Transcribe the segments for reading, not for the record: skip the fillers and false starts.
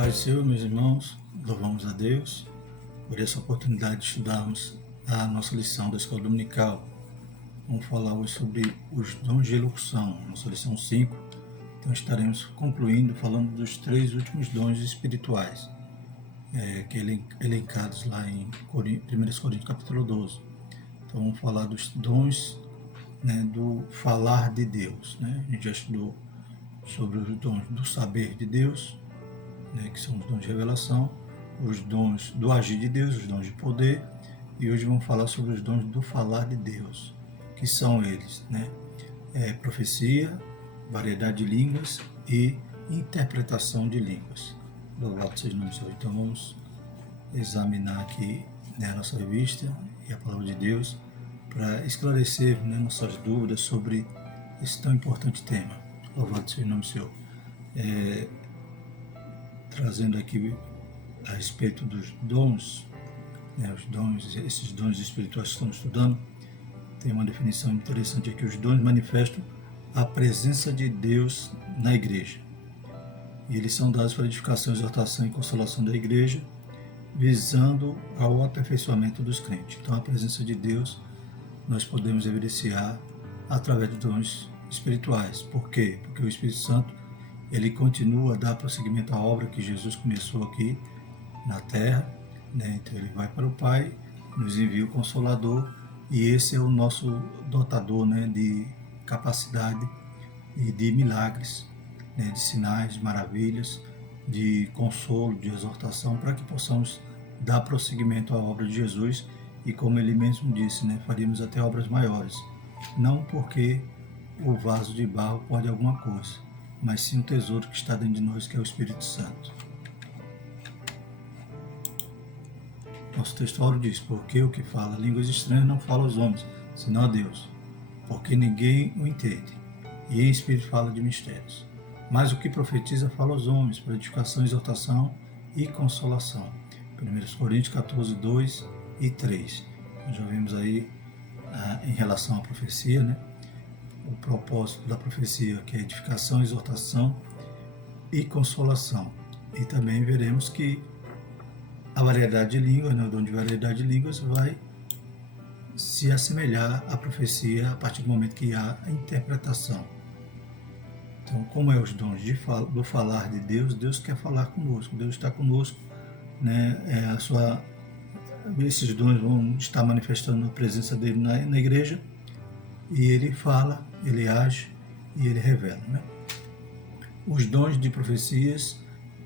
Paz do Senhor, meus irmãos, louvamos a Deus por essa oportunidade de estudarmos a nossa lição da Escola Dominical. Vamos falar hoje sobre os dons de elocução, nossa lição 5. Então estaremos concluindo falando dos 3 últimos dons espirituais, que elencados lá em 1 Coríntios capítulo 12. Então vamos falar dos dons, do falar de Deus. A gente já estudou sobre os dons do saber de Deus, que são os dons de revelação, os dons do agir de Deus, os dons de poder, e hoje vamos falar sobre os dons do falar de Deus, que são eles, profecia, variedade de línguas e interpretação de línguas. Louvado seja o nome do Senhor. Então vamos examinar aqui a nossa revista e a palavra de Deus para esclarecer nossas dúvidas sobre esse tão importante tema. Louvado seja o nome do Senhor. Trazendo aqui a respeito dos dons, os dons, esses dons espirituais que estamos estudando, tem uma definição interessante aqui: os dons manifestam a presença de Deus na igreja. E eles são dados para edificação, exortação e consolação da igreja, visando ao aperfeiçoamento dos crentes. Então a presença de Deus nós podemos evidenciar através dos dons espirituais. Por quê? Porque o Espírito Santo ele continua a dar prosseguimento à obra que Jesus começou aqui na terra, Então ele vai para o Pai, nos envia o Consolador, e esse é o nosso dotador, de capacidade e de milagres, de sinais, de maravilhas, de consolo, de exortação, para que possamos dar prosseguimento à obra de Jesus, e como ele mesmo disse, faríamos até obras maiores, não porque o vaso de barro pode alguma coisa, mas sim o tesouro que está dentro de nós, que é o Espírito Santo. Nosso texto áureo diz: porque o que fala línguas estranhas não fala aos homens, senão a Deus, porque ninguém o entende, e em espírito fala de mistérios. Mas o que profetiza fala aos homens, para edificação, exortação e consolação. 1 Coríntios 14, 2 e 3. Nós já vimos aí em relação à profecia, o propósito da profecia, que é edificação, exortação e consolação. E também veremos que a variedade de línguas, o dom de variedade de línguas, vai se assemelhar à profecia a partir do momento que há a interpretação. Então, como é os dons do falar de Deus, Deus quer falar conosco, Deus está conosco, esses dons vão estar manifestando a presença dele na igreja, e ele fala, ele age e ele revela. Os dons de profecias,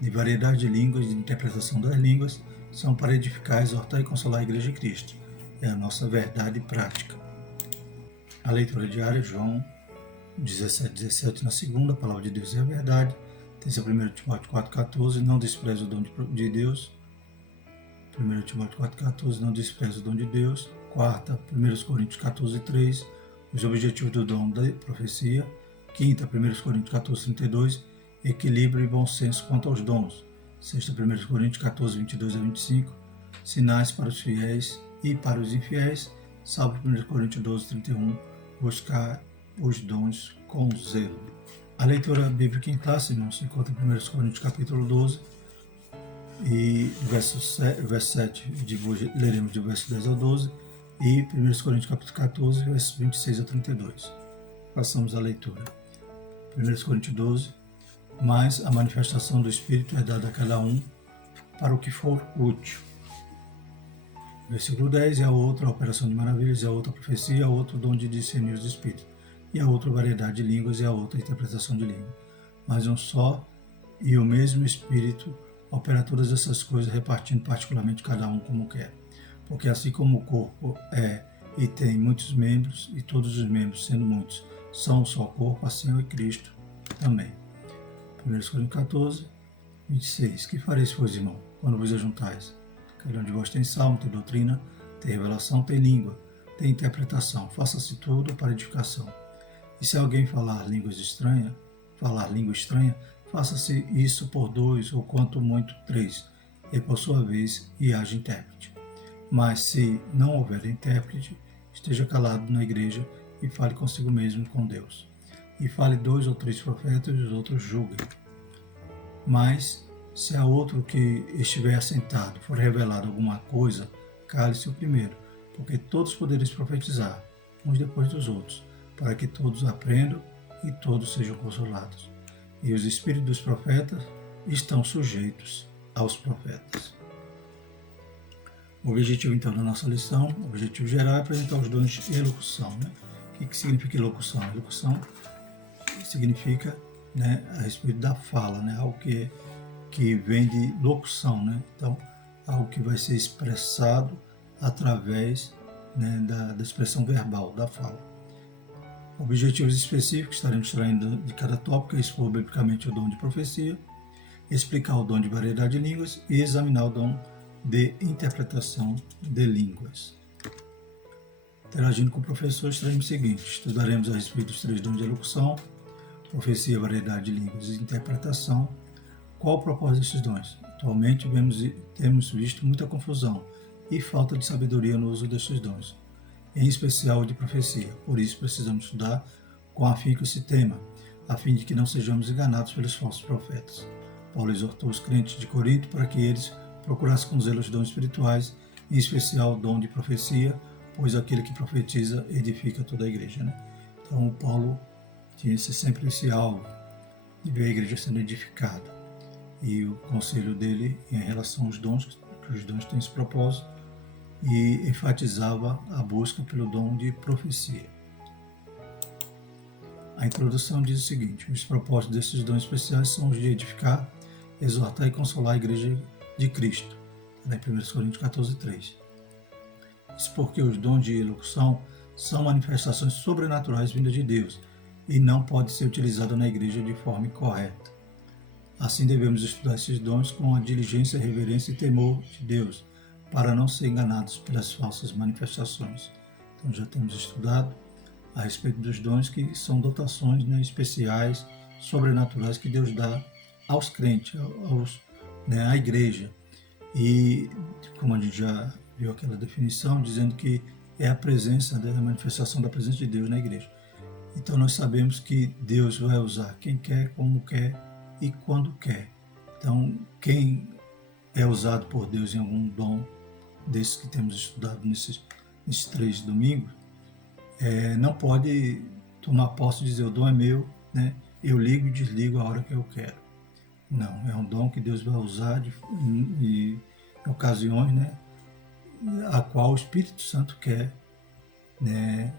de variedade de línguas, de interpretação das línguas, são para edificar, exortar e consolar a Igreja de Cristo. É a nossa verdade prática. A leitura diária, João 17, na segunda, a palavra de Deus é a verdade. Terceira, 1 Timóteo 4,14, não despreze o dom de Deus. 1 Timóteo 4,14, não despreze o dom de Deus. Quarta, 1 Coríntios 14,3, os objetivos do dom da profecia. Quinta, 1 Coríntios 14:32, equilíbrio e bom senso quanto aos dons. Sexta, 1 Coríntios 14:22 a 25, sinais para os fiéis e para os infiéis. Salvo 1 Coríntios 12:31, buscar os dons com zelo. A leitura bíblica em classe, irmãos, se encontra em 1 Coríntios capítulo 12, e verso 7, leremos do verso 10 ao 12, e 1 Coríntios capítulo 14, versos 26 a 32. Passamos à leitura. 1 Coríntios 12, mas a manifestação do Espírito é dada a cada um para o que for útil. Versículo 10, e a outra a operação de maravilhas, e a outra a profecia, e a outra o dom de discernir os espíritos, e a outra variedade de línguas, e a outra a interpretação de língua. Mas um só e o mesmo Espírito opera todas essas coisas, repartindo particularmente cada um como quer. Porque assim como o corpo é e tem muitos membros, e todos os membros, sendo muitos, são um só corpo, assim é Cristo também. 1 Coríntios 14, 26. Que fareis, pois, irmão, quando vos ajuntais? Cada um de vós tem salmo, tem doutrina, tem revelação, tem língua, tem interpretação. Faça-se tudo para edificação. E se alguém falar língua estranha, faça-se isso por 2, ou quanto muito 3, e por sua vez, e haja intérprete. Mas se não houver intérprete, esteja calado na igreja e fale consigo mesmo com Deus. E fale 2 ou 3 profetas, e os outros julguem. Mas Se a outro que estiver assentado for revelado alguma coisa, cale-se o primeiro, porque todos podereis profetizar, uns depois dos outros, para que todos aprendam e todos sejam consolados. E os espíritos dos profetas estão sujeitos aos profetas. O objetivo, então, da nossa lição, o objetivo geral é apresentar os dons de elocução. Né? O que significa elocução? Elocução significa, né, a respeito da fala, né? Algo que vem de locução, né? Então, algo que vai ser expressado através, né, da expressão verbal, da fala. Objetivos específicos, estaremos extraindo de cada tópico, expor biblicamente o dom de profecia, explicar o dom de variedade de línguas e examinar o dom de interpretação de línguas. Interagindo com o professor, estaremos o seguinte: estudaremos a respeito dos 3 dons de elocução, profecia, variedade de línguas e interpretação. Qual o propósito desses dons? Atualmente temos visto muita confusão e falta de sabedoria no uso desses dons, em especial o de profecia. Por isso precisamos estudar com afinco esse tema, a fim de que não sejamos enganados pelos falsos profetas. Paulo exortou os crentes de Corinto para que eles procurassem com zelo os dons espirituais, em especial o dom de profecia, pois aquele que profetiza edifica toda a igreja. Né? Então Paulo tinha sempre esse alvo de ver a igreja sendo edificada. E o conselho dele em relação aos dons, que os dons têm esse propósito, e enfatizava a busca pelo dom de profecia. A introdução diz o seguinte: os propósitos desses dons especiais são os de edificar, exortar e consolar a igreja de Cristo, em 1 Coríntios 14:3. Isso porque os dons de elocução são manifestações sobrenaturais vindas de Deus e não podem ser utilizados na igreja de forma incorreta. Assim devemos estudar esses dons com a diligência, reverência e temor de Deus, para não ser enganados pelas falsas manifestações. Então já temos estudado a respeito dos dons, que são dotações, né, especiais, sobrenaturais que Deus dá aos crentes, à igreja. E como a gente já viu aquela definição, dizendo que é a presença, a manifestação da presença de Deus na igreja. Então nós sabemos que Deus vai usar quem quer, como quer e quando quer. Então, quem é usado por Deus em algum dom desses que temos estudado nesses 3 domingos, não pode tomar posse e dizer: o dom é meu, né? Eu ligo e desligo a hora que eu quero. Não, é um dom que Deus vai usar em ocasiões, né, a qual o Espírito Santo quer, né,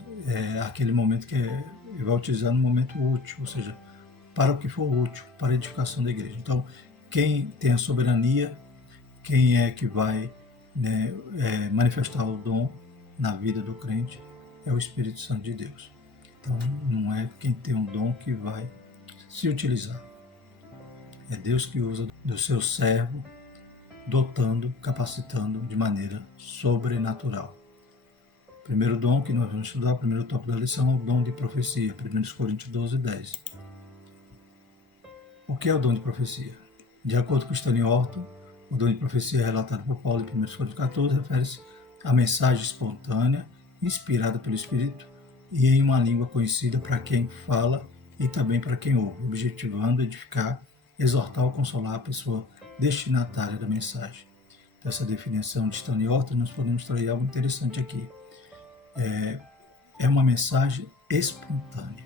aquele momento que ele vai utilizar no momento útil, ou seja, para o que for útil, para a edificação da igreja. Então, quem tem a soberania, quem é que vai, né, manifestar o dom na vida do crente, é o Espírito Santo de Deus. Então, não é quem tem um dom que vai se utilizar. É Deus que usa do seu servo, dotando, capacitando de maneira sobrenatural. O primeiro dom que nós vamos estudar, o primeiro tópico da lição, é o dom de profecia, 1 Coríntios 12:10. O que é o dom de profecia? De acordo com Stanley Orton, o dom de profecia relatado por Paulo em 1 Coríntios 14 refere-se à mensagem espontânea, inspirada pelo Espírito e em uma língua conhecida para quem fala e também para quem ouve, objetivando edificar, exortar ou consolar a pessoa destinatária da mensagem. Dessa definição de Stanley Orton, nós podemos extrair algo interessante aqui. É uma mensagem espontânea.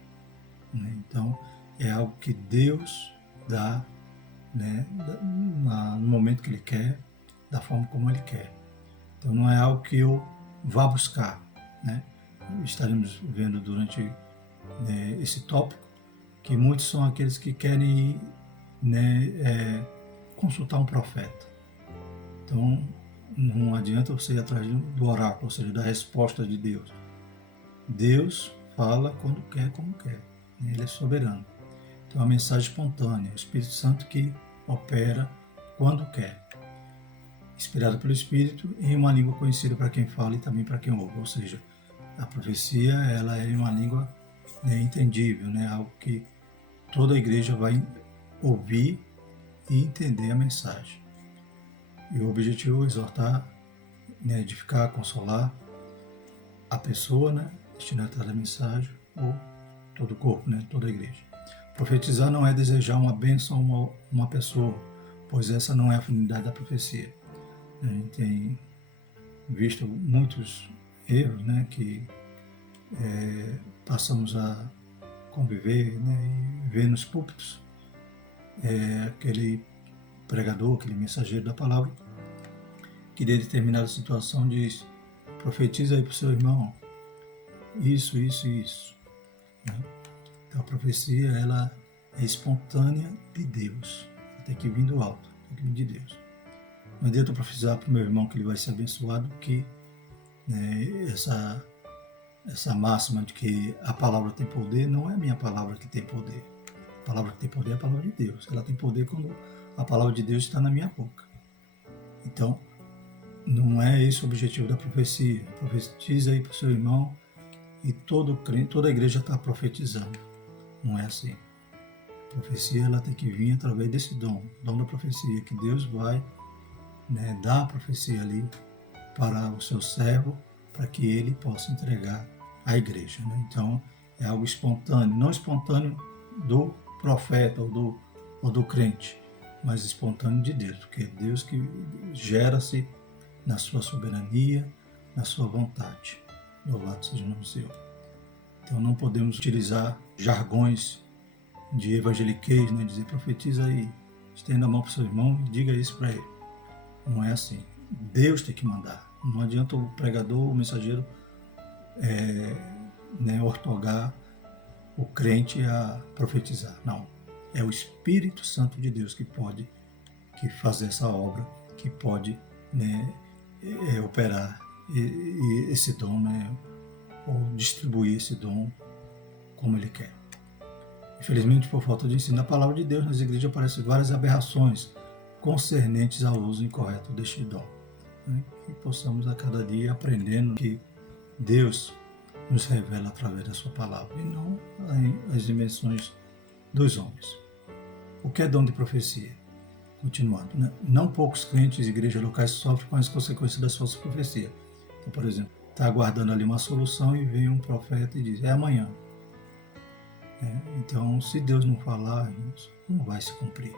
Né? Então, é algo que Deus dá, né, no momento que Ele quer, da forma como Ele quer. Então, não é algo que eu vá buscar. Né? Estaremos vendo durante, né, esse tópico que muitos são aqueles que querem, né, consultar um profeta. Então, não adianta você ir atrás do oráculo, ou seja, da resposta de Deus. Deus fala quando quer, como quer. Ele é soberano. Então, a mensagem espontânea, o Espírito Santo que opera quando quer. Inspirado pelo Espírito em uma língua conhecida para quem fala e também para quem ouve. Ou seja, a profecia, ela é uma língua, né, entendível, né, algo que toda a igreja vai ouvir e entender a mensagem. E o objetivo é exortar, né, edificar, consolar a pessoa, né, destinatária da mensagem, ou todo o corpo, né, toda a igreja. Profetizar não é desejar uma bênção a uma pessoa pois essa não é a finalidade da profecia. A gente tem visto muitos erros, né, que passamos a conviver, né, e ver nos púlpitos aquele pregador, aquele mensageiro da palavra, que de determinada situação diz: profetiza aí para o seu irmão isso, isso e isso. Né? Então a profecia, ela é espontânea de Deus, ela tem que vir do alto, tem que vir de Deus. Não adianta eu profetizar para o meu irmão que ele vai ser abençoado, porque, né, essa máxima de que a palavra tem poder não é a minha palavra que tem poder. A palavra que tem poder é a palavra de Deus. Ela tem poder quando a palavra de Deus está na minha boca. Então, não é esse o objetivo da profecia. Profetiza aí para o seu irmão e todo crente, toda a igreja está profetizando. Não é assim. A profecia, ela tem que vir através desse dom da profecia, que Deus vai, né, dar a profecia ali para o seu servo, para que ele possa entregar à igreja. Né? Então, é algo espontâneo, não espontâneo do profeta ou do crente, mas espontâneo de Deus, porque é Deus que gera-se na sua soberania, na sua vontade. Louvado seja o nome do Senhor. Então, não podemos utilizar jargões de evangeliquez, né? Dizer: profetiza aí, estenda a mão para o seu irmão e diga isso para ele. Não é assim. Deus tem que mandar. Não adianta o pregador, o mensageiro, né, ortogar o crente a profetizar. Não. É o Espírito Santo de Deus que pode fazer essa obra, que pode, né, operar esse dom, né, ou distribuir esse dom como ele quer. Infelizmente, por falta de ensino da palavra de Deus, nas igrejas aparecem várias aberrações concernentes ao uso incorreto deste dom. Né? Que possamos a cada dia aprendendo que Deus nos revela através da sua palavra e não as dimensões dos homens. O que é dom de profecia? Continuando, né? Não poucos crentes e igrejas locais sofrem com as consequências das falsas profecias. Então, por exemplo, está aguardando ali uma solução e vem um profeta e diz: é amanhã. Então, se Deus não falar, não vai se cumprir.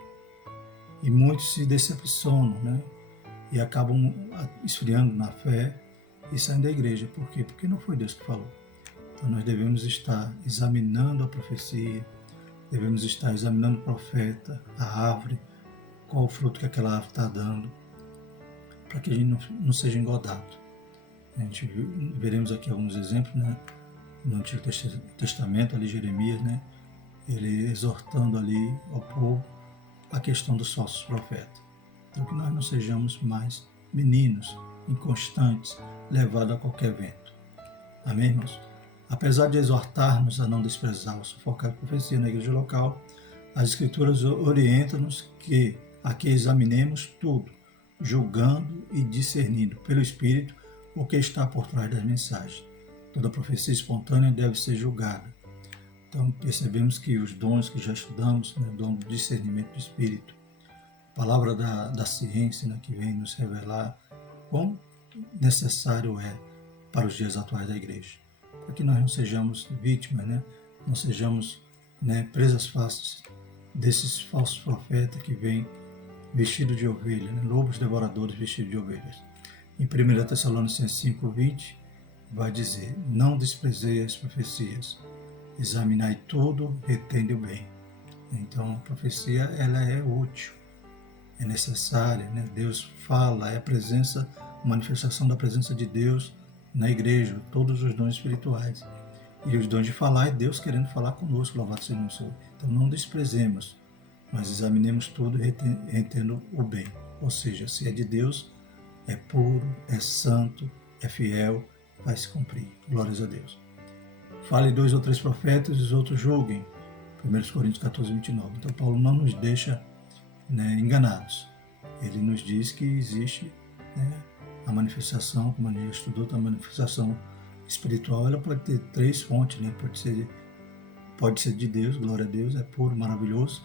E muitos se decepcionam, né? E acabam esfriando na fé e saindo da igreja. Por quê? Porque não foi Deus que falou. Então, nós devemos estar examinando a profecia, devemos estar examinando o profeta, a árvore, qual o fruto que aquela árvore está dando, para que a gente não seja engodado. A gente veremos aqui alguns exemplos, né? No Antigo Testamento, ali Jeremias, né? Ele exortando ali ao povo a questão dos falsos profetas. Então, que nós não sejamos mais meninos, inconstantes, levados a qualquer vento. Amém, irmãos? Apesar de exortar-nos a não desprezar ou sufocar a profecia na igreja local, as Escrituras orientam-nos a que examinemos tudo, julgando e discernindo pelo Espírito o que está por trás das mensagens. Toda profecia espontânea deve ser julgada. Então, percebemos que os dons que já estudamos, né, o dom do discernimento do Espírito, a palavra da ciência, né, que vem nos revelar quão necessário é para os dias atuais da igreja. Para que nós não sejamos vítimas, né, não sejamos, né, presas fáceis desses falsos profetas que vêm vestidos de ovelha, né, lobos devoradores vestidos de ovelhas. Em 1 Tessalonicenses 5:20, vai dizer: não desprezei as profecias, examinai tudo, retende o bem. Então, a profecia, ela é útil, é necessária, né? Deus fala, é a presença, a manifestação da presença de Deus na igreja, todos os dons espirituais. E os dons de falar é Deus querendo falar conosco, louvado seja o Senhor. Então, não desprezemos, mas examinemos tudo, retendo o bem. Ou seja, se é de Deus, é puro, é santo, é fiel, vai se cumprir. Glórias a Deus. Fale 2 ou 3 profetas e os outros julguem. 1 Coríntios 14:29. Então, Paulo não nos deixa, né, enganados. Ele nos diz que existe, né, a manifestação, como a gente estudou, a manifestação espiritual, ela pode ter 3 fontes, né? Pode ser de Deus, glória a Deus, é puro, maravilhoso.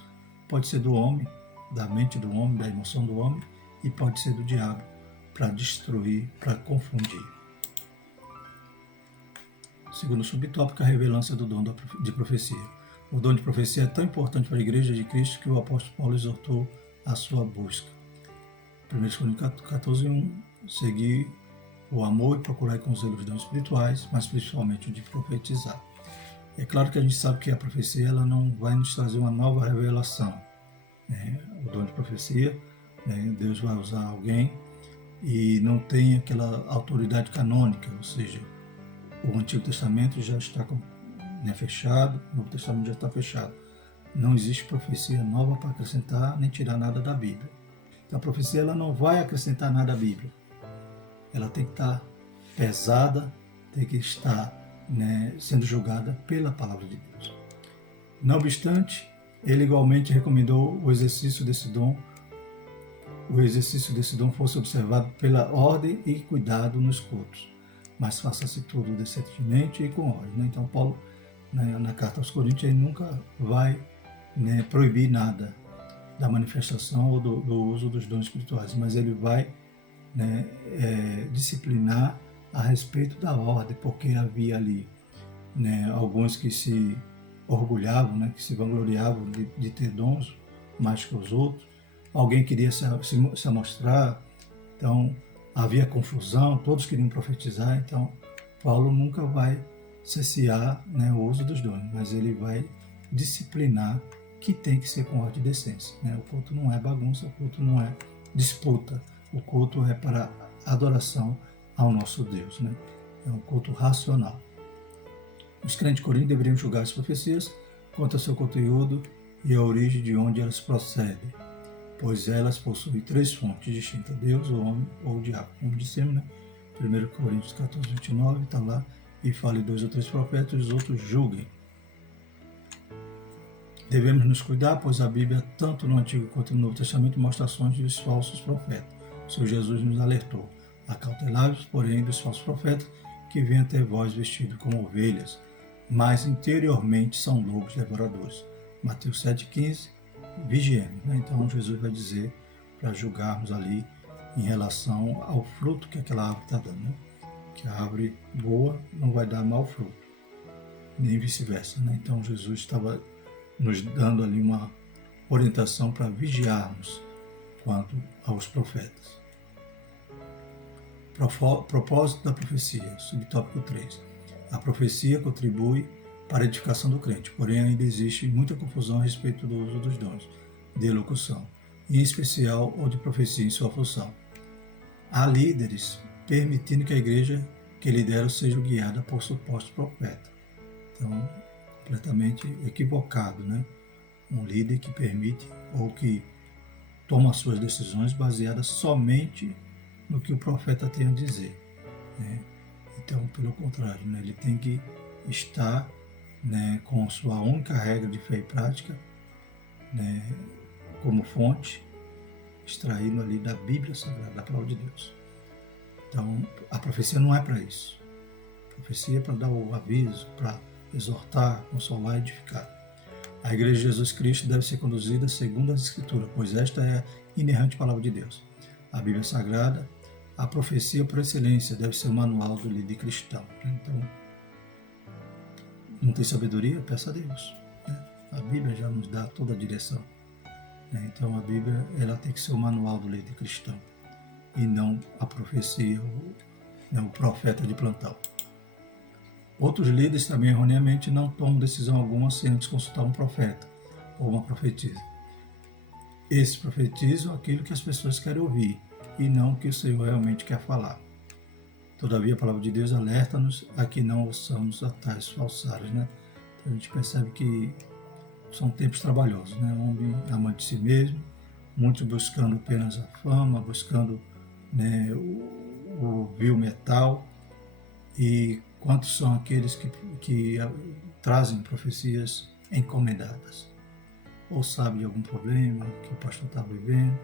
Pode ser do homem, da mente do homem, da emoção do homem, e pode ser do diabo, para destruir, para confundir. Segundo subtópico, a revelância do dom de profecia. O dom de profecia é tão importante para a Igreja de Cristo que o apóstolo Paulo exortou a sua busca. 1 Coríntios 14:1, seguir o amor e procurar com zelo os dons espirituais, mas principalmente o de profetizar. É claro que a gente sabe que a profecia ela não vai nos trazer uma nova revelação. O dom de profecia, Deus vai usar alguém e não tem aquela autoridade canônica, ou seja, o Antigo Testamento já está fechado, o Novo Testamento já está fechado. Não existe profecia nova para acrescentar nem tirar nada da Bíblia. Então a profecia ela não vai acrescentar nada à Bíblia. Ela tem que estar pesada, tem que estar sendo julgada pela palavra de Deus. Não obstante, ele igualmente recomendou o exercício desse dom fosse observado pela ordem e cuidado nos cultos, mas faça-se tudo decentemente e com ordem. Então Paulo, na carta aos Coríntios, ele nunca vai proibir nada da manifestação ou do uso dos dons espirituais, mas ele vai disciplinar a respeito da ordem, porque havia ali alguns que se orgulhavam, que se vangloriavam de ter dons mais que os outros. Alguém queria se mostrar, então havia confusão, todos queriam profetizar. Então Paulo nunca vai cessear o uso dos dons, mas ele vai disciplinar que tem que ser com ordem e decência. O culto não é bagunça, o culto não é disputa, o culto é para adoração ao nosso Deus. É um culto racional. Os crentes corintios deveriam julgar as profecias quanto ao seu conteúdo e a origem de onde elas procedem, pois elas possuem três fontes distintas: Deus, o homem ou o diabo. Como dissemos, 1 Coríntios 14:29 está lá, e fale 2 ou 3 profetas, os outros julguem. Devemos nos cuidar, pois a Bíblia, tanto no Antigo quanto no Novo Testamento, mostra ações dos falsos profetas. O Senhor Jesus nos alertou: acautelai-vos, porém, dos falsos profetas, que vêm até vós vestidos como ovelhas, mas interiormente são lobos devoradores. Mateus 7,15, vigiemos. Então Jesus vai dizer para julgarmos ali em relação ao fruto que aquela árvore está dando. Que a árvore boa não vai dar mau fruto, nem vice-versa. Então Jesus estava nos dando ali uma orientação para vigiarmos quanto aos profetas. Propósito da profecia, subtópico 3. A profecia contribui para a edificação do crente, porém ainda existe muita confusão a respeito do uso dos dons de elocução, em especial o de profecia em sua função. Há líderes permitindo que a igreja que lidera seja guiada por supostos profetas. Então, completamente equivocado, Um líder que permite ou que toma suas decisões baseadas somente no que o profeta tem a dizer. Então, pelo contrário, ele tem que estar com sua única regra de fé e prática como fonte, extraindo ali da Bíblia Sagrada, da Palavra de Deus. Então, a profecia não é para isso. A profecia é para dar o aviso, para exortar, consolar e edificar. A Igreja de Jesus Cristo deve ser conduzida segundo as Escrituras, pois esta é a inerrante Palavra de Deus. A Bíblia Sagrada, a profecia por excelência, deve ser o manual do líder cristão. Então, não tem sabedoria? Peça a Deus. A Bíblia já nos dá toda a direção. Então, a Bíblia ela tem que ser o manual do líder cristão e não a profecia, o profeta de plantão. Outros líderes também, erroneamente, não tomam decisão alguma sem antes consultar um profeta ou uma profetisa. Esses profetizam aquilo que as pessoas querem ouvir e não o que o Senhor realmente quer falar. Todavia, a Palavra de Deus alerta-nos a que não ouçamos a tais falsários. Então, a gente percebe que são tempos trabalhosos. Um homem amante de si mesmo, muitos buscando apenas a fama, buscando o vil metal. E quantos são aqueles que trazem profecias encomendadas? Ou sabe de algum problema que o pastor está vivendo,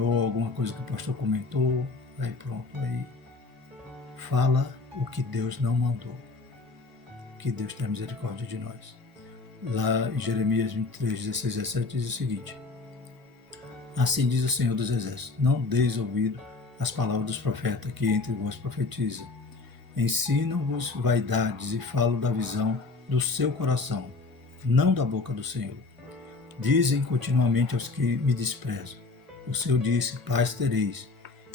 ou alguma coisa que o pastor comentou, aí pronto, aí fala o que Deus não mandou. Que Deus tenha misericórdia de nós. Lá em Jeremias 23, 16 e 17 diz o seguinte: assim diz o Senhor dos Exércitos, não deis ouvido às palavras dos profetas que entre vós profetizam. Ensinam-vos vaidades e falam da visão do seu coração, não da boca do Senhor. Dizem continuamente aos que me desprezam: o Senhor disse, paz tereis.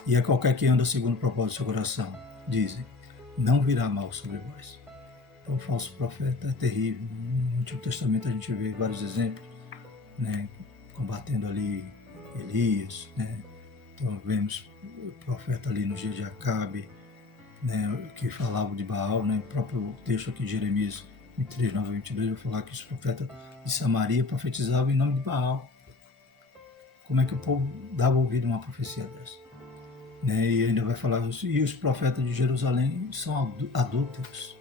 E a qualquer que anda segundo o propósito do seu coração, dizem, não virá mal sobre vós. Então, o falso profeta é terrível. No Antigo Testamento a gente vê vários exemplos, né, combatendo ali Elias, né. Então vemos o profeta ali nos dias de Acabe, né, que falava de Baal, né, o próprio texto aqui de Jeremias 23, 9 22, vai falar que os profetas de Samaria profetizavam em nome de Baal. Como é que o povo dava ouvido a uma profecia dessa? Né, e ainda vai falar, e os profetas de Jerusalém são adúlteros,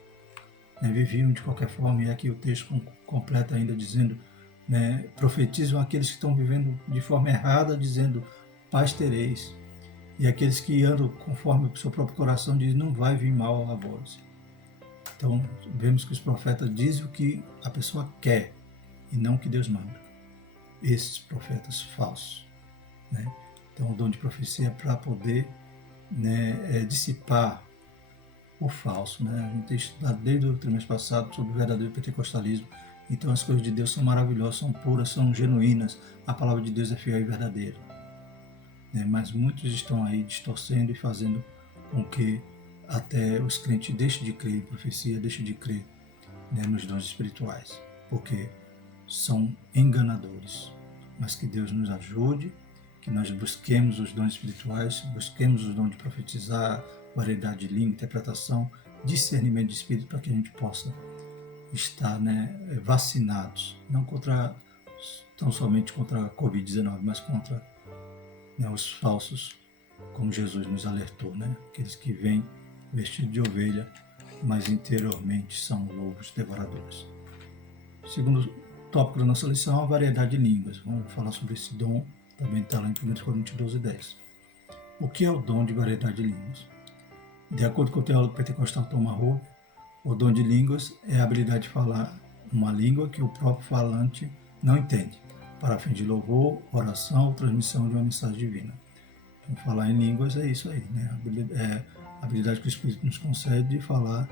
né, viviam de qualquer forma, e aqui o texto completa ainda dizendo, né, profetizam aqueles que estão vivendo de forma errada, dizendo, paz tereis. E aqueles que andam conforme o seu próprio coração diz, não vai vir mal a vós. Então, vemos que os profetas dizem o que a pessoa quer e não o que Deus manda. Esses profetas falsos, né? Então, o dom de profecia é para poder, né, dissipar o falso, né? A gente tem estudado desde o trimestre passado sobre o verdadeiro pentecostalismo. Então, as coisas de Deus são maravilhosas, são puras, são genuínas. A palavra de Deus é fiel e verdadeira. Né? Mas muitos estão aí distorcendo e fazendo com que até os crentes deixem de crer em profecia, deixem de crer, né, nos dons espirituais, porque são enganadores. Mas que Deus nos ajude, que nós busquemos os dons espirituais, busquemos os dons de profetizar, variedade de língua, interpretação, discernimento de espírito, para que a gente possa estar, né, vacinados, não contra, tão somente contra a Covid-19, mas contra, né, os falsos, como Jesus nos alertou, né, aqueles que vêm vestidos de ovelha, mas interiormente são lobos devoradores. Segundo tópico da nossa lição, a variedade de línguas. Vamos falar sobre esse dom, também está lá em 1 Coríntios 12, 10. O que é o dom de variedade de línguas? De acordo com o teólogo pentecostal Thomas Rowe, o dom de línguas é a habilidade de falar uma língua que o próprio falante não entende, para fim de louvor, oração ou transmissão de uma mensagem divina. Então, falar em línguas é isso aí, né? A habilidade que o Espírito nos concede de falar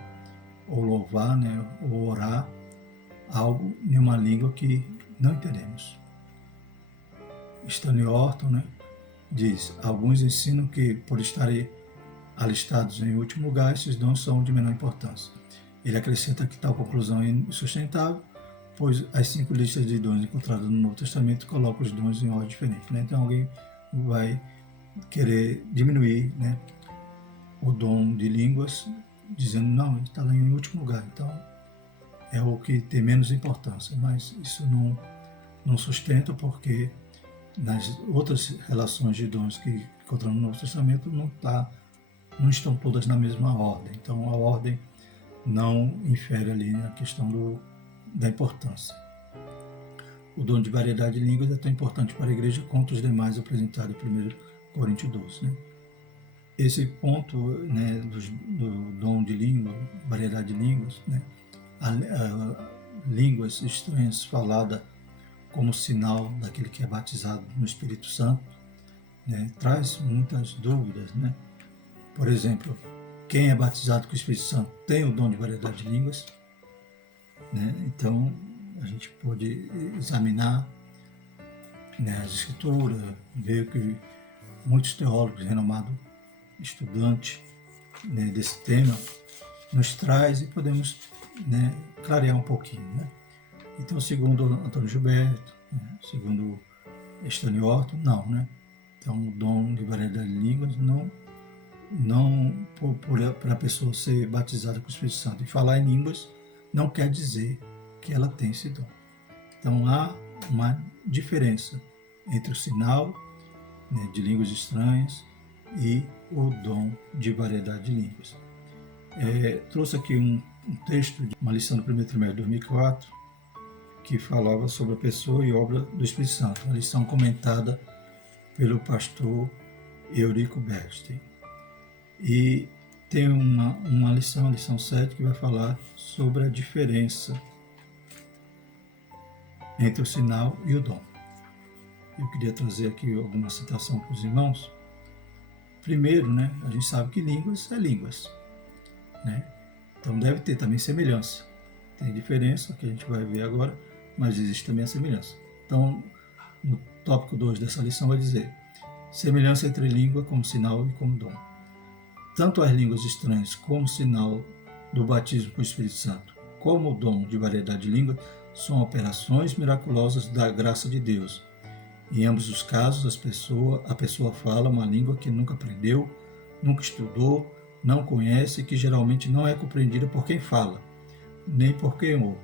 ou louvar, né, ou orar algo em uma língua que não entendemos. Stanley Orton, né, diz, alguns ensinam que, por estarem alistados em último lugar, esses dons são de menor importância. Ele acrescenta que tal conclusão é insustentável, pois as 5 listas de dons encontradas no Novo Testamento colocam os dons em ordem diferente. Né? Então alguém vai querer diminuir, né, o dom de línguas, dizendo, não, ele está lá em último lugar, então é o que tem menos importância, mas isso não sustenta, porque nas outras relações de dons que encontramos no Novo Testamento não estão todas na mesma ordem, então a ordem não infere ali na questão da importância. O dom de variedade de línguas é tão importante para a igreja quanto os demais apresentados em 1 Coríntios 12. Né? Esse ponto, né, do dom de língua, variedade de línguas, né, línguas estranhas faladas como sinal daquele que é batizado no Espírito Santo, né, traz muitas dúvidas. Né? Por exemplo, quem é batizado com o Espírito Santo tem o dom de variedade de línguas, né? Então a gente pode examinar, né, as escrituras, ver que muitos teólogos renomados, estudantes, né, desse tema, nos traz e podemos, né, clarear um pouquinho. Né? Então, segundo Antônio Gilberto, né, segundo Stanley Orton, não, né? Então, o dom de variedade de línguas não para a pessoa ser batizada com o Espírito Santo e falar em línguas não quer dizer que ela tem esse dom. Então há uma diferença entre o sinal, né, de línguas estranhas e o dom de variedade de línguas. Trouxe aqui um texto de uma lição do primeiro trimestre de 2004 que falava sobre a pessoa e obra do Espírito Santo, uma lição comentada pelo pastor Eurico Bernstein. E tem uma lição, a lição 7, que vai falar sobre a diferença entre o sinal e o dom. Eu queria trazer aqui alguma citação para os irmãos. Primeiro, né, a gente sabe que línguas é línguas, né? Então deve ter também semelhança. Tem diferença, que a gente vai ver agora, mas existe também a semelhança. Então, no tópico 2 dessa lição vai dizer: semelhança entre língua como sinal e como dom. Tanto as línguas estranhas como sinal do batismo com o Espírito Santo, como o dom de variedade de línguas, são operações miraculosas da graça de Deus. Em ambos os casos, a pessoa fala uma língua que nunca aprendeu, nunca estudou, não conhece e que geralmente não é compreendida por quem fala, nem por quem ouve.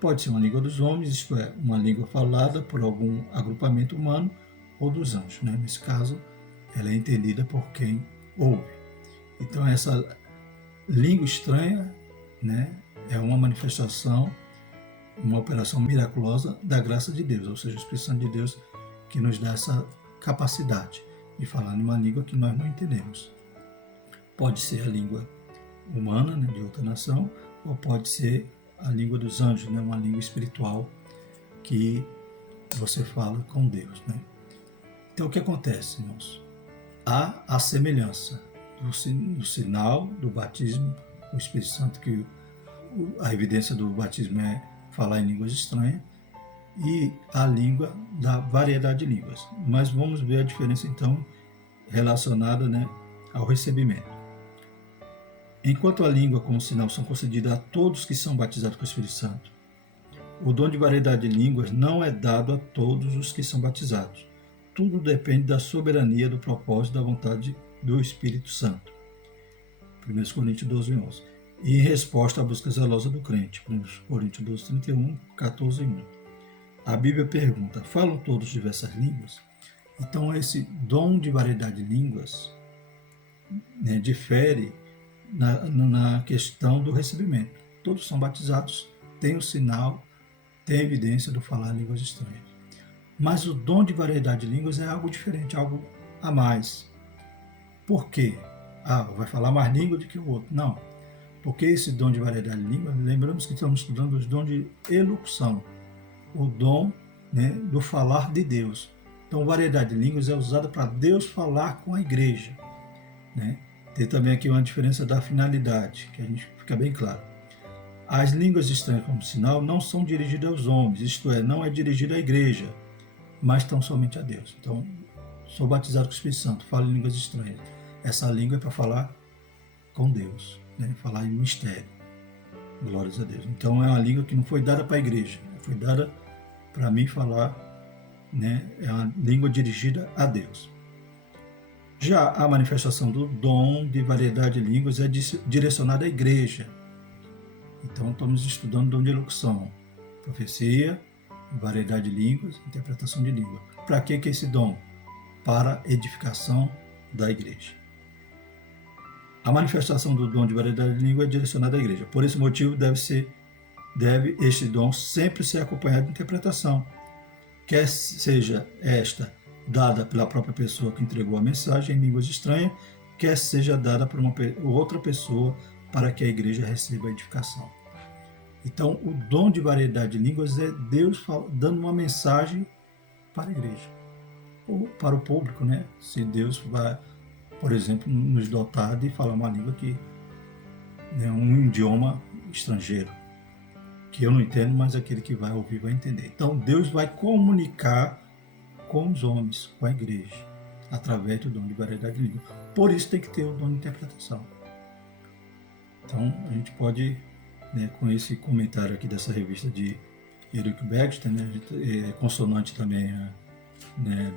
Pode ser uma língua dos homens, isto é, uma língua falada por algum agrupamento humano ou dos anjos. Nesse caso, ela é entendida por quem ouve. Então, essa língua estranha é uma manifestação, uma operação miraculosa da graça de Deus, ou seja, o Espírito Santo de Deus que nos dá essa capacidade de falar numa língua que nós não entendemos. Pode ser a língua humana, de outra nação, ou pode ser a língua dos anjos, uma língua espiritual que você fala com Deus. Então, o que acontece, irmãos? Há a semelhança do sinal do batismo, o Espírito Santo, que a evidência do batismo é falar em línguas estranhas, e a língua da variedade de línguas. Mas vamos ver a diferença, então, relacionada ao recebimento. Enquanto a língua como sinal são concedidas a todos que são batizados com o Espírito Santo, o dom de variedade de línguas não é dado a todos os que são batizados. Tudo depende da soberania do propósito da vontade do Espírito Santo. 1 Coríntios 12, 11. E em resposta à busca zelosa do crente. 1 Coríntios 12, 31, 14 e 1. A Bíblia pergunta: falam todos diversas línguas? Então, esse dom de variedade de línguas difere na questão do recebimento. Todos são batizados, tem o sinal, tem a evidência do falar línguas estranhas. Mas o dom de variedade de línguas é algo diferente, algo a mais. Por quê? Vai falar mais língua do que o outro. Não. Porque esse dom de variedade de línguas, lembramos que estamos estudando os dons de elocução, o dom do falar de Deus. Então, variedade de línguas é usada para Deus falar com a igreja. Tem também aqui uma diferença da finalidade, que a gente fica bem claro. As línguas estranhas como sinal não são dirigidas aos homens, isto é, não é dirigida à igreja, mas tão somente a Deus. Então, sou batizado com o Espírito Santo, falo em línguas estranhas. Essa língua é para falar com Deus, falar em mistério. Glórias a Deus. Então, é uma língua que não foi dada para a igreja, foi dada para mim falar, é uma língua dirigida a Deus. Já a manifestação do dom de variedade de línguas é direcionada à igreja. Então, estamos estudando o dom de elocução, profecia, variedade de línguas, interpretação de língua. Para que é esse dom? Para edificação da igreja. A manifestação do dom de variedade de língua é direcionada à igreja. Por esse motivo, deve este dom sempre ser acompanhado de interpretação, quer seja esta dada pela própria pessoa que entregou a mensagem em línguas estranhas, quer seja dada por uma outra pessoa para que a igreja receba a edificação. Então, o dom de variedade de línguas é Deus dando uma mensagem para a igreja, ou para o público, Se Deus vai, por exemplo, nos dotar de falar uma língua que é um idioma estrangeiro, que eu não entendo, mas aquele que vai ouvir vai entender. Então, Deus vai comunicar com os homens, com a igreja, através do dom de variedade de língua. Por isso tem que ter o dom de interpretação. Então, a gente pode, com esse comentário aqui dessa revista de Eric Baxter, consonante também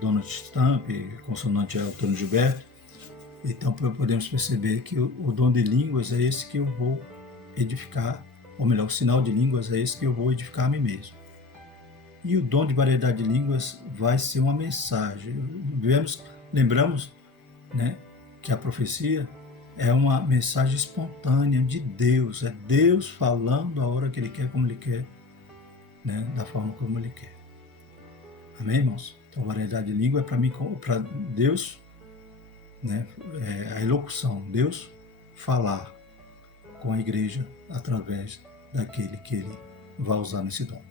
Donald Stamp, consonante é Antônio Gilberto. Então, podemos perceber que o dom de línguas é esse que eu vou edificar, ou melhor, o sinal de línguas é esse que eu vou edificar a mim mesmo. E o dom de variedade de línguas vai ser uma mensagem. Lembramos que a profecia é uma mensagem espontânea de Deus. É Deus falando a hora que Ele quer, como Ele quer, da forma como Ele quer. Amém, irmãos? Então, variedade de língua é para Deus, a elocução, Deus falar com a igreja através daquele que Ele vai usar nesse dom.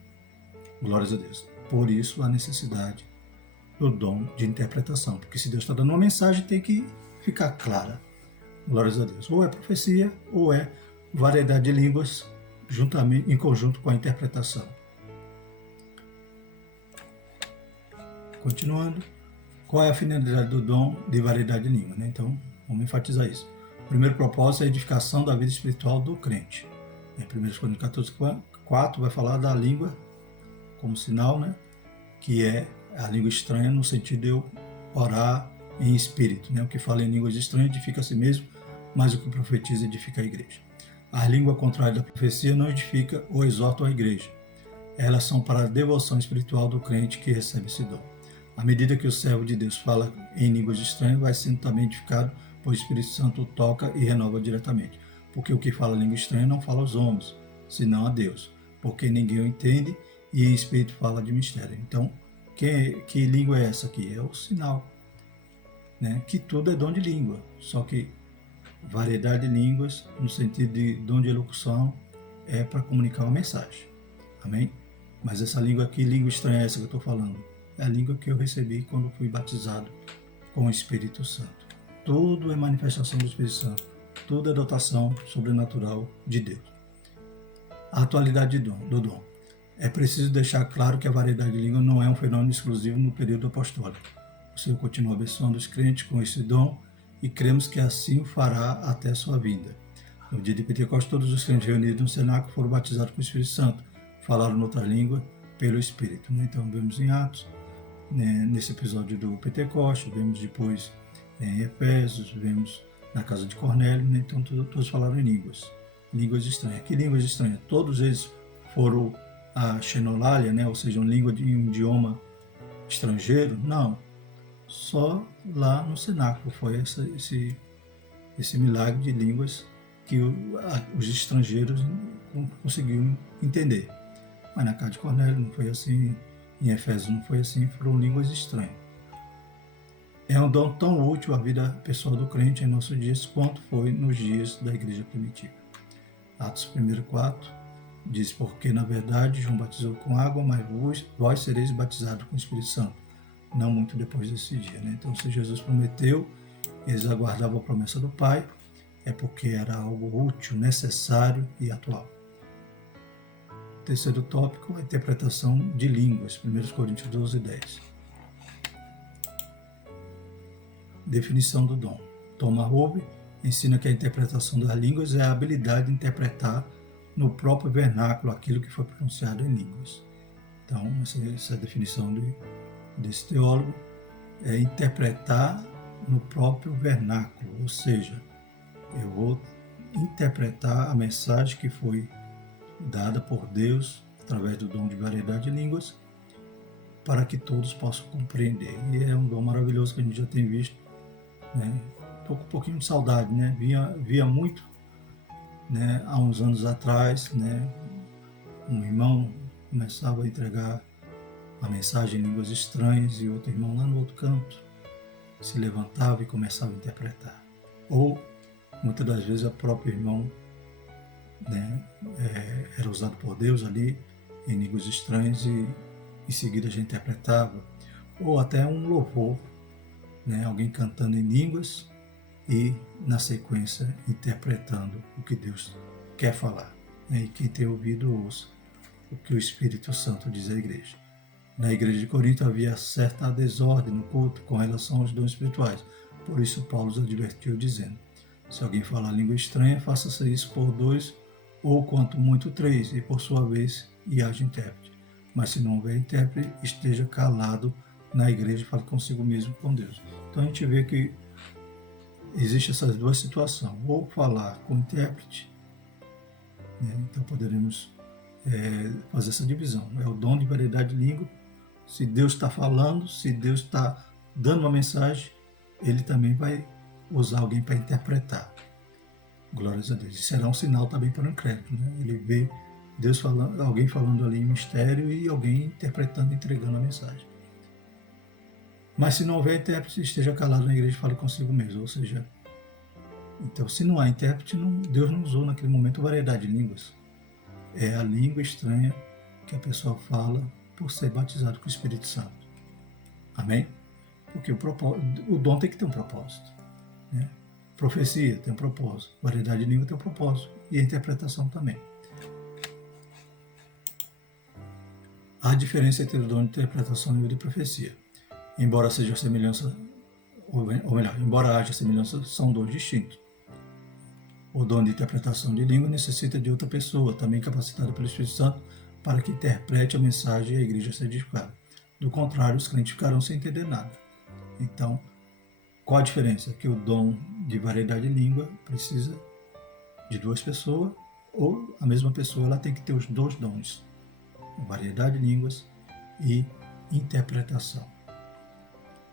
Glórias a Deus. Por isso a necessidade do dom de interpretação, porque se Deus está dando uma mensagem, tem que ficar clara. Glórias a Deus. Ou é profecia, ou é variedade de línguas, juntamente, em conjunto com a interpretação. Continuando, qual é a finalidade do dom de variedade de língua? Né? Então, vamos enfatizar isso. O primeiro propósito é a edificação da vida espiritual do crente. 1 Coríntios 14, 4 vai falar da língua como sinal, né? Que é a língua estranha no sentido de eu orar em espírito. Né? O que fala em línguas estranhas edifica a si mesmo, mas o que profetiza edifica a igreja. A língua contrária da profecia não edifica ou exorta a igreja. Elas são para a devoção espiritual do crente que recebe esse dom. À medida que o servo de Deus fala em línguas estranhas, vai sendo também edificado, pois o Espírito Santo toca e renova diretamente. Porque o que fala língua estranha não fala aos homens, senão a Deus. Porque ninguém o entende e em espírito fala de mistério. Então, que língua é essa aqui? É o sinal. Né? Que tudo é dom de língua, só que variedade de línguas, no sentido de dom de elocução, é para comunicar uma mensagem. Amém? Mas essa língua aqui, língua estranha essa que eu estou falando, é a língua que eu recebi quando fui batizado com o Espírito Santo. Tudo é manifestação do Espírito Santo. Tudo é dotação sobrenatural de Deus. A atualidade do dom. É preciso deixar claro que a variedade de língua não é um fenômeno exclusivo no período apostólico. O Senhor continua abençoando os crentes com esse dom e cremos que assim o fará até a sua vinda. No dia de Pentecostes, todos os crentes reunidos no cenáculo foram batizados com o Espírito Santo, falaram noutra língua pelo Espírito. Então, vemos em Atos, né, nesse episódio do Pentecostes, vemos depois em Efésios, vemos na casa de Cornélio, né, então todos falaram em línguas estranhas. Que línguas estranhas? Todos eles foram a xenolalia, né, ou seja, uma língua de um idioma estrangeiro? Não. Só lá no cenáculo foi esse milagre de línguas que os estrangeiros não conseguiram entender. Mas na casa de Cornélio não foi assim, em Efésios não foi assim, foram línguas estranhas. É um dom tão útil à vida pessoal do crente em nossos dias quanto foi nos dias da igreja primitiva. Atos 1:4 diz, porque na verdade João batizou com água, mas vós sereis batizados com o Espírito Santo, não muito depois desse dia. Né? Então, se Jesus prometeu, eles aguardavam a promessa do Pai, é porque era algo útil, necessário e atual. Terceiro tópico, a interpretação de línguas, 1 Coríntios 12:10. Definição do dom. Thomas Hobbes ensina que a interpretação das línguas é a habilidade de interpretar no próprio vernáculo aquilo que foi pronunciado em línguas. Então, essa é a definição desse teólogo, é interpretar no próprio vernáculo, ou seja, eu vou interpretar a mensagem que foi dada por Deus através do dom de variedade de línguas para que todos possam compreender. E é um dom maravilhoso que a gente já tem visto, né? Estou com um pouquinho de saudade, né? Via muito, né? Há uns anos atrás, né? Um irmão começava a entregar a mensagem em línguas estranhas e outro irmão lá no outro canto se levantava e começava a interpretar. Ou, muitas das vezes, o próprio irmão, né, era usado por Deus ali em línguas estranhas e em seguida já interpretava. Ou até um louvor, né, alguém cantando em línguas e, na sequência, interpretando o que Deus quer falar. Né, e quem tem ouvido, ouça o que o Espírito Santo diz à igreja. Na igreja de Corinto havia certa desordem no culto com relação aos dons espirituais. Por isso Paulo os advertiu dizendo, se alguém falar língua estranha, faça isso por 2 ou quanto muito 3, e por sua vez e haja intérprete. Mas se não houver intérprete, esteja calado na igreja e fale consigo mesmo com Deus. Então a gente vê que existem essas duas situações, ou falar com intérprete, né? Então poderemos fazer essa divisão. É o dom de variedade de língua. Se Deus está falando, se Deus está dando uma mensagem, Ele também vai usar alguém para interpretar. Glórias a Deus. E será um sinal também para o incrédulo, né? Ele vê Deus falando, alguém falando ali em mistério e alguém interpretando, entregando a mensagem. Mas se não houver intérprete, esteja calado na igreja e fale consigo mesmo. Ou seja, então se não há intérprete, Deus não usou naquele momento variedade de línguas. É a língua estranha que a pessoa fala por ser batizado com o Espírito Santo. Amém? Porque o dom tem que ter um propósito. Né? Profecia tem um propósito. Variedade de língua tem um propósito. E a interpretação também. Há diferença entre o dom de interpretação e o de profecia. embora seja semelhança, ou melhor, embora haja semelhança, são dons distintos. O dom de interpretação de língua necessita de outra pessoa, também capacitada pelo Espírito Santo, para que interprete a mensagem e a igreja seja edificada. Do contrário, os crentes ficarão sem entender nada. Então, qual a diferença? Que o dom de variedade de língua precisa de duas pessoas, ou a mesma pessoa ela tem que ter os dois dons, variedade de línguas e interpretação.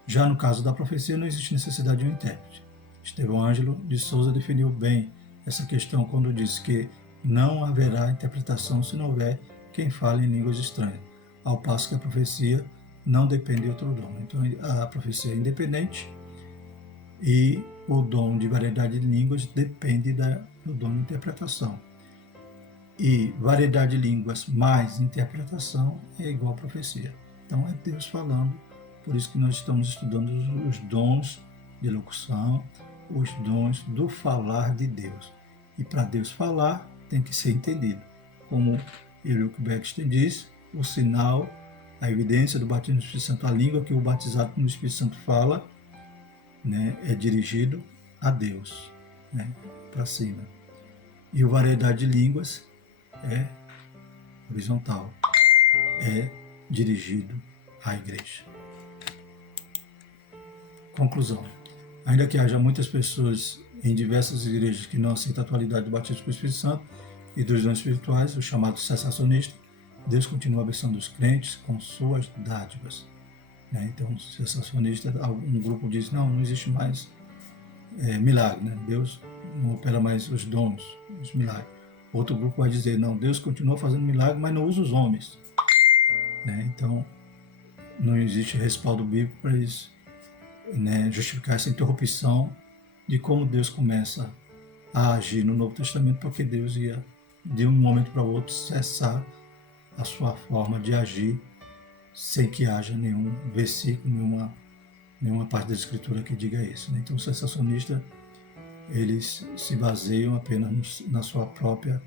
Já no caso da profecia, não existe necessidade de um intérprete. Estevão Ângelo de Souza definiu bem essa questão quando diz que não haverá interpretação se não houver quem fale em línguas estranhas, ao passo que a profecia não depende de outro dom. Então, a profecia é independente e o dom de variedade de línguas depende do dom de interpretação. E variedade de línguas mais interpretação é igual a profecia. Então, é Deus falando, por isso que nós estamos estudando os dons de locução, os dons do falar de Deus. E para Deus falar, tem que ser entendido. Como Eurico Beckstein diz, o sinal, a evidência do batismo no Espírito Santo, a língua que o batizado no Espírito Santo fala, né, é dirigido a Deus, né, para cima. E a variedade de línguas é horizontal, é dirigido à igreja. Conclusão. Ainda que haja muitas pessoas em diversas igrejas que não aceitam a atualidade do batismo com o Espírito Santo e dos dons espirituais, o chamado cessacionista, Deus continua abençoando os crentes com suas dádivas. Então, cessacionista, um grupo diz, não existe mais milagre, né? Deus não opera mais os dons, os milagres. Outro grupo vai dizer, não, Deus continua fazendo milagre, mas não usa os homens. Então, não existe respaldo bíblico para isso, justificar essa interrupção de como Deus começa a agir no Novo Testamento, porque Deus ia, de um momento para o outro, cessar a sua forma de agir sem que haja nenhum versículo, nenhuma parte da Escritura que diga isso. Então, o cessacionista, eles se baseiam apenas na sua própria,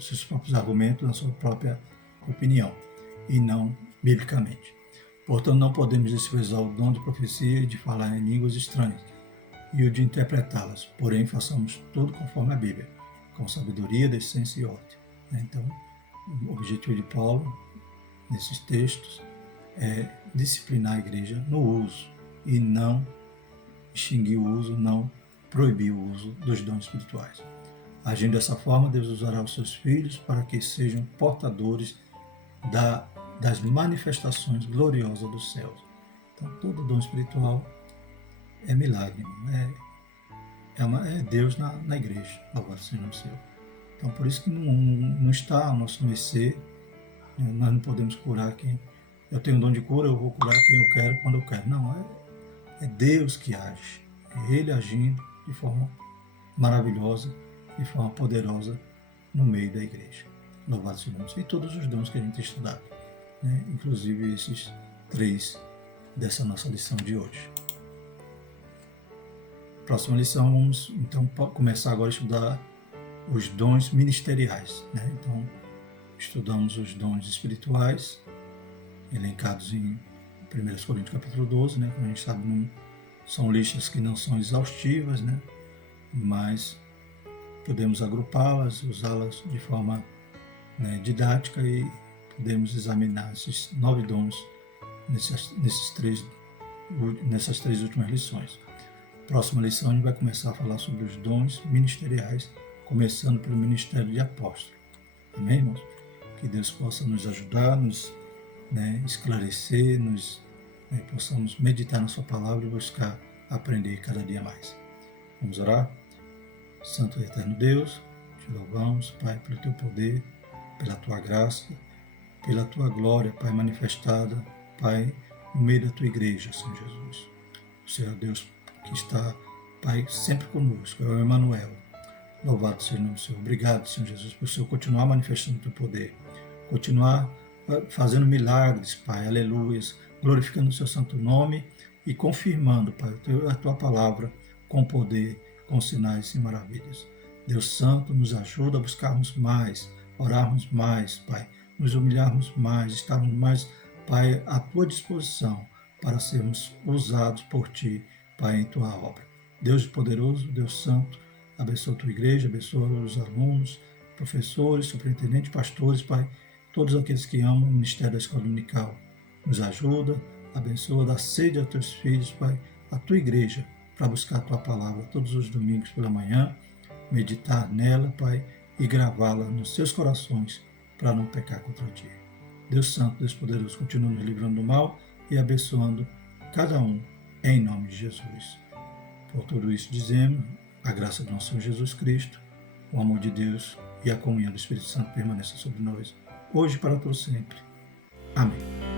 seus próprios argumentos, na sua própria opinião, e não biblicamente. Portanto, não podemos desprezar o dom de profecia e de falar em línguas estranhas e o de interpretá-las, porém façamos tudo conforme a Bíblia, com sabedoria, decência e ordem. Então, o objetivo de Paulo, nesses textos, é disciplinar a igreja no uso e não extinguir o uso, não proibir o uso dos dons espirituais. Agindo dessa forma, Deus usará os seus filhos para que sejam portadores das manifestações gloriosas dos céus. Então, todo dom espiritual é milagre, é Deus na igreja, louvado seja o nome do Senhor. Então, por isso que não está ao nosso mercê, nós não podemos curar quem... Eu tenho um dom de cura, eu vou curar quem eu quero, quando eu quero. Não, é Deus que age, é Ele agindo de forma maravilhosa, de forma poderosa no meio da igreja. Louvado seja o nome do Senhor. E todos os dons que a gente tem estudado, inclusive esses 3 dessa nossa lição de hoje. Próxima lição, vamos então começar agora a estudar os dons ministeriais. Então, estudamos os dons espirituais, elencados em 1 Coríntios capítulo 12, como a gente sabe, não, são listas que não são exaustivas, mas podemos agrupá-las, usá-las de forma didática e podemos examinar esses 9 dons nessas 3 últimas lições. Próxima lição a gente vai começar a falar sobre os dons ministeriais, começando pelo ministério de apóstolo. Amém, irmãos? Que Deus possa nos ajudar, nos esclarecer, possamos meditar na sua palavra e buscar aprender cada dia mais. Vamos orar? Santo e eterno Deus, te louvamos, Pai, pelo teu poder, pela tua graça, pela tua glória, Pai, manifestada, Pai, no meio da tua igreja, Senhor Jesus. O Senhor Deus que está, Pai, sempre conosco, é o Emmanuel. Louvado seja o nome do Senhor. Obrigado, Senhor Jesus, por o Senhor continuar manifestando o teu poder, continuar fazendo milagres, Pai, aleluias, glorificando o seu santo nome e confirmando, Pai, a tua palavra com poder, com sinais e maravilhas. Deus Santo, nos ajuda a buscarmos mais, orarmos mais, Pai, nos humilharmos mais, estarmos mais, Pai, à tua disposição, para sermos usados por Ti, Pai, em Tua obra. Deus poderoso, Deus santo, abençoa a Tua igreja, abençoa os alunos, professores, superintendentes, pastores, Pai, todos aqueles que amam o ministério da Escola Dominical. Nos ajuda, abençoa, dá sede aos Teus filhos, Pai, a Tua igreja, para buscar a Tua palavra todos os domingos pela manhã, meditar nela, Pai, e gravá-la nos seus corações para não pecar contra Ti. Deus Santo, Deus Poderoso, continua nos livrando do mal e abençoando cada um, em nome de Jesus. Por tudo isso dizemos, a graça do nosso Senhor Jesus Cristo, o amor de Deus e a comunhão do Espírito Santo permaneça sobre nós, hoje e para todo sempre. Amém.